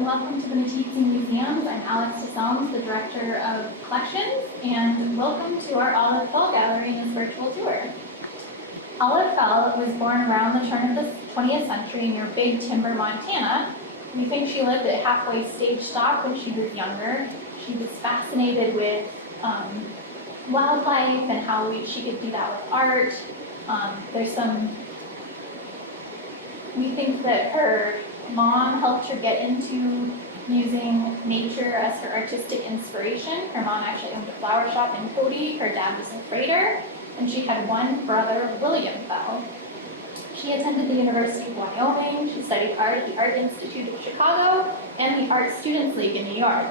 and welcome to the Meeteetse Museums. I'm Alex DeSalms, the Director of Collections, and welcome to our Olive Fell Gallery in this virtual tour. Olive Fell was born around the turn of the 20th century near Big Timber, Montana. We think she lived at halfway stage stock when she was younger. She was fascinated with wildlife and how she could do that with art. We think that her mom helped her get into using nature as her artistic inspiration. Her mom actually owned a flower shop in Cody. Her dad was a freighter, and she had one brother, William Fell. She attended the University of Wyoming. She studied art at the Art Institute of Chicago and the Art Students League in New York.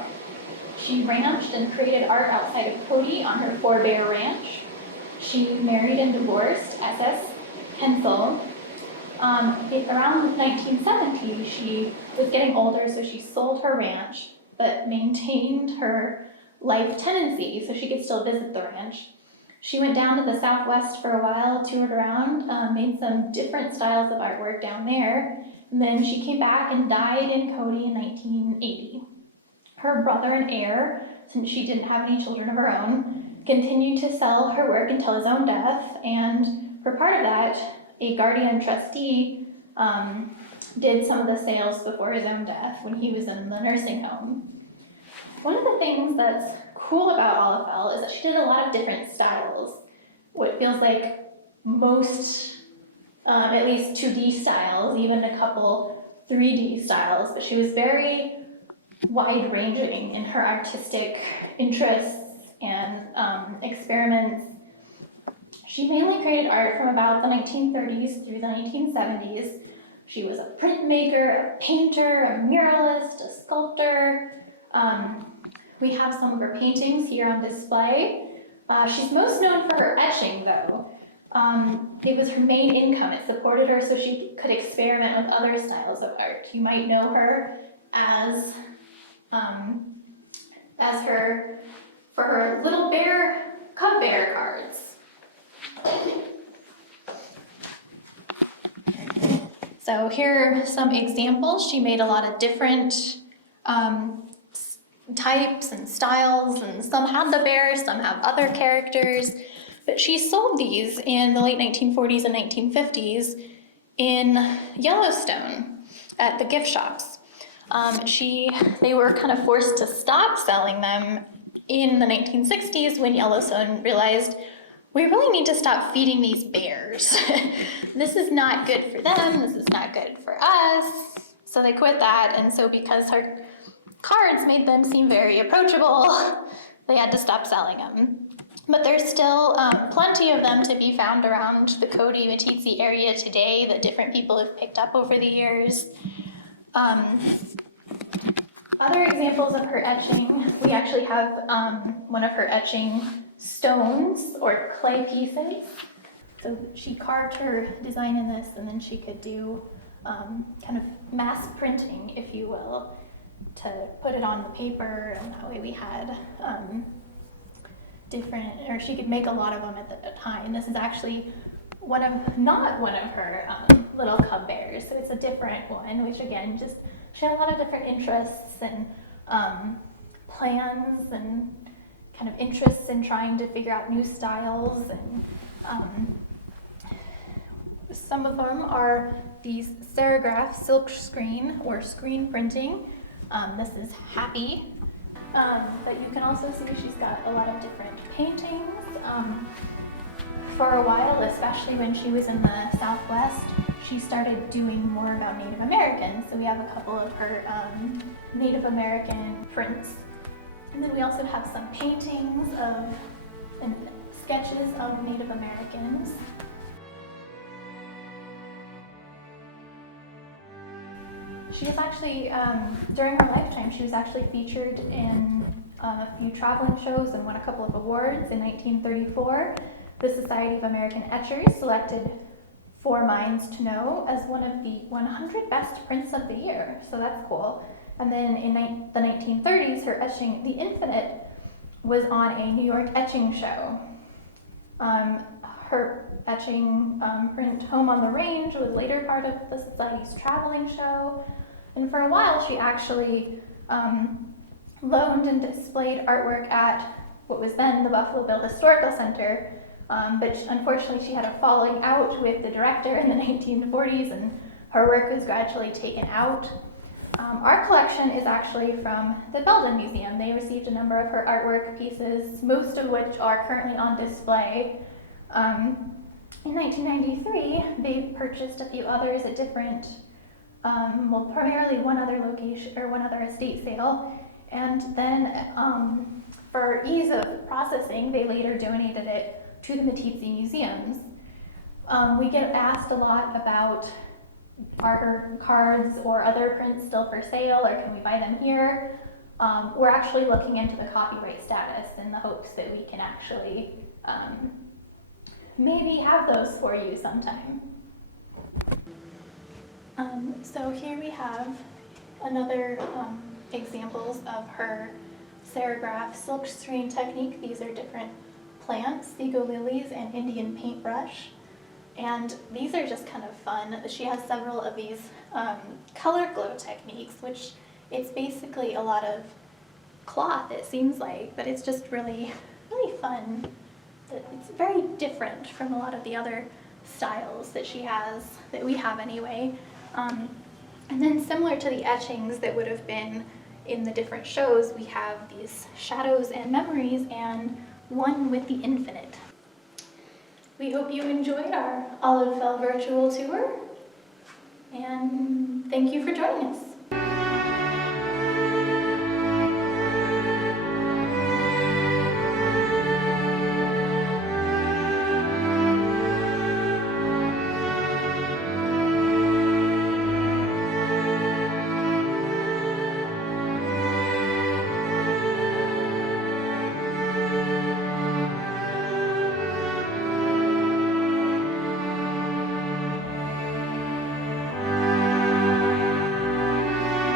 She ranched and created art outside of Cody on her Four Bear Ranch. She married and divorced S.S. Hensel. Around 1970, she was getting older, so she sold her ranch, but maintained her life tenancy so she could still visit the ranch. She went down to the Southwest for a while, toured around, made some different styles of artwork down there, and then she came back and died in Cody in 1980. Her brother and heir, since she didn't have any children of her own, continued to sell her work until his own death, and for part of that, a guardian trustee did some of the sales before his own death when he was in the nursing home. One of the things that's cool about Olive Fell is that she did a lot of different styles. What feels like most, at least 2D styles, even a couple 3D styles, but she was very wide-ranging in her artistic interests and experiments. She mainly created art from about the 1930s through the 1970s. She was a printmaker, a painter, a muralist, a sculptor. We have some of her paintings here on display. She's most known for her etching, though. It was her main income. It supported her so she could experiment with other styles of art. You might know her as her little bear, cub bear cards. So here are some examples. She made a lot of different types and styles, and some had the bear, some have other characters, but she sold these in the late 1940s and 1950s in Yellowstone at the gift shops. They were kind of forced to stop selling them in the 1960s when Yellowstone realized we really need to stop feeding these bears. This is not good for them, this is not good for us. So they quit that, and so because her cards made them seem very approachable, they had to stop selling them. But there's still plenty of them to be found around the Cody, Meeteetse area today that different people have picked up over the years. Other examples of her etching, we actually have one of her etching stones or clay pieces. So she carved her design in this, and then she could do kind of mass printing, if you will, to put it on the paper, and that way we had she could make a lot of them at the time. This is actually not one of her little cub bears, so it's a different one, which again, just she had a lot of different interests and plans and kind of interests in trying to figure out new styles, and some of them are these serigraph silk screen or screen printing. This is Happy, but you can also see she's got a lot of different paintings. For a while, especially when she was in the Southwest, she started doing more about Native Americans. So we have a couple of her Native American prints. And then we also have some paintings and sketches of Native Americans. She was actually, during her lifetime, she was actually featured in a few traveling shows and won a couple of awards. In 1934, the Society of American Etchers selected 4 Minds to Know as one of the 100 best prints of the year, so that's cool. And then in the 1930s, her etching, The Infinite, was on a New York etching show. Her etching print, Home on the Range, was later part of the Society's traveling show. And for a while, she actually loaned and displayed artwork at what was then the Buffalo Bill Historical Center, but unfortunately she had a falling out with the director in the 1940s, and her work was gradually taken out. Our collection is actually from the Belden Museum. They received a number of her artwork pieces, most of which are currently on display. In 1993, they purchased a few others at different, well, primarily one other location, or one other estate sale, and then for ease of processing, they later donated it to the Meeteetse Museums. We get asked a lot about, are her cards or other prints still for sale, or can we buy them here? We're actually looking into the copyright status in the hopes that we can actually maybe have those for you sometime. So here we have another examples of her serograph silk screen technique. These are different plants, Seago lilies and Indian paintbrush. And these are just kind of fun. She has several of these color glow techniques, which it's basically a lot of cloth, it seems like, but it's just really, really fun. It's very different from a lot of the other styles that she has, that we have anyway. And then similar to the etchings that would have been in the different shows, we have these shadows and memories and one with the infinite. We hope you enjoyed our Olive Fell virtual tour, and thank you for joining us.